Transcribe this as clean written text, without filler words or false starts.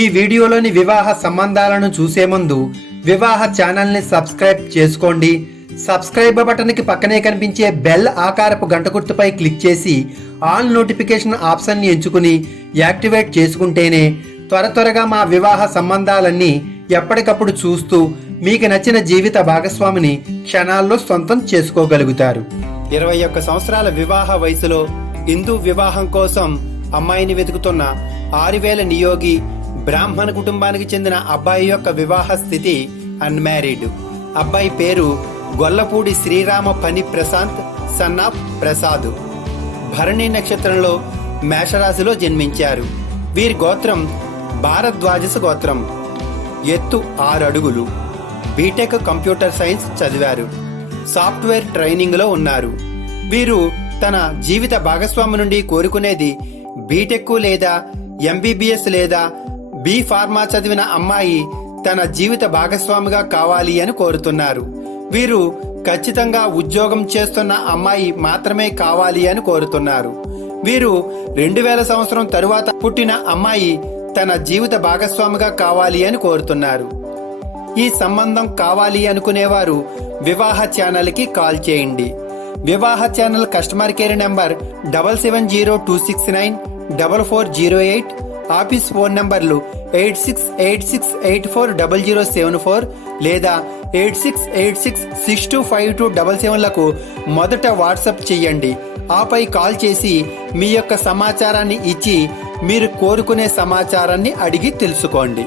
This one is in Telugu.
ఈ వీడియోలోని వివాహ సంబంధాలను చూసే ముందు వివాహ ఛానల్ని సబ్స్క్రైబ్ చేసుకోండి. సబ్స్క్రైబ్ బటన్కి పక్కనే కనిపించే బెల్ ఆకారపు గంట గుర్తుపై క్లిక్ చేసి ఆల్ నోటిఫికేషన్ ఆప్షన్ని ఎంచుకుని యాక్టివేట్ చేసుకుంటేనే త్వరగా మా వివాహ సంబంధాలన్నీ ఎప్పటికప్పుడు చూస్తూ మీకు నచ్చిన జీవిత భాగస్వామిని క్షణాల్లో సొంతం చేసుకోగలుగుతారు. 21 సంవత్సరాల వివాహ వయసులో హిందూ వివాహం కోసం అమ్మాయిని వెతుకుతున్న 6000 నియోగి బ్రాహ్మణ కుటుంబానికి చెందిన అబ్బాయి యొక్క వివాహ స్థితి అన్మ్యారీడ్. అబ్బాయి పేరు గొల్లపూడి శ్రీరామ పని ప్రశాంత్ సన్ ఆఫ్ ప్రసాద్. భరణి నక్షత్రంలో మేషరాశిలో జన్మించారు. వీరి గోత్రం భారద్వాజస గోత్రం. ఎత్తు 6 అడుగులు. బీటెక్ కంప్యూటర్ సైన్స్ చదివారు. సాఫ్ట్వేర్ ట్రైనింగ్లో ఉన్నారు. వీరు తన జీవిత భాగస్వామి నుండి కోరుకునేది బీటెక్ లేదా ఎంబీబీఎస్ లేదా బి ఫార్మా చదివిన అమ్మాయి తన జీవిత భాగస్వామిగా కావాలి అని కోరుతున్నారు. వీరు ఖచ్చితంగా ఉద్యోగం చేస్తున్న అమ్మాయి మాత్రమే కావాలి అని కోరుతున్నారు. వీరు 2000 సంవత్సరం తరువాత పుట్టిన అమ్మాయి తన జీవిత భాగస్వామిగా కావాలి అని కోరుతున్నారు. ఈ సంబంధం కావాలి అనుకునేవారు వివాహ ఛానల్కి కాల్ చేయండి. వివాహ channel customer care number 7702694408. Office phone నంబర్లు 8686840074 లేదా 8686625277లకు మొదట వాట్సాప్ చేయండి. ఆపై కాల్ చేసి మీ యొక్క సమాచారాన్ని ఇచ్చి మీరు కోరుకునే సమాచారాన్ని అడిగి తెలుసుకోండి.